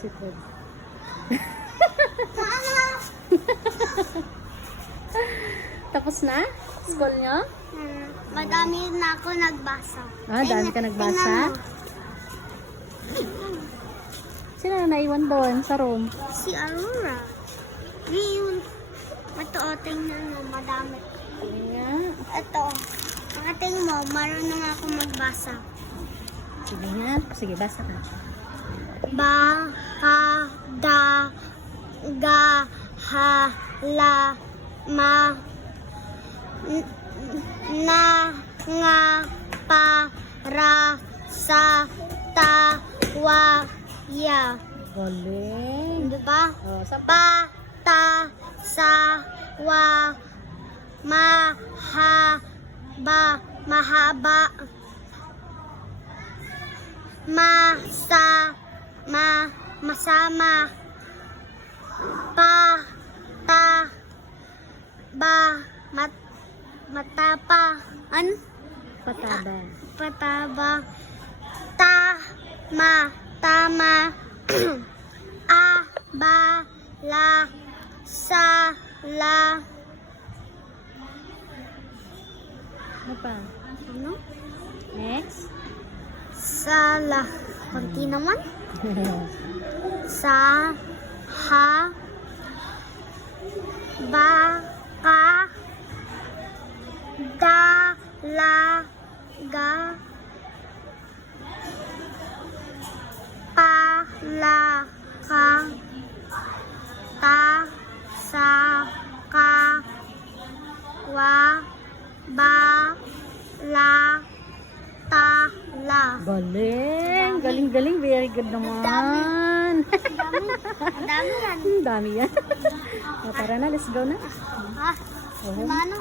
Sit down. Tapos na? School nyo? Madami na ako nagbasa. Ah, dami ka nagbasa? Sino na naiwan doon sa room? Si Aurora. Yun. Ito, tingnan mo, madami. Ayan. Ito. Tingnan mo, marunong ako magbasa. Sige nga. Sige, basa ka. Ba, ka, da, ga, ha, la, ma, na, nga, pa, ra, sa, ta, wa, ya. Galing. Diba? Oh, saan pa? Pa, ta, sa, wa, ma, ha, ba, mahaba, ma, sa, ma, masama, pa, ta, ba, matapa, Pataba. pataba, ta, ma, tama, a, ba, la, sa, la, Ano pa? ano? Next. Sala. Kunti naman. Sa, ha, ba, ka, da, la, ga, pa, la, ka, ta, sa, ka, wa, ba, la, ta, la. Galing. Galing. Very good naman. Ang dami yan. Ang dami yan. O, tara na. Let's go na. Ha? Oo. Mano?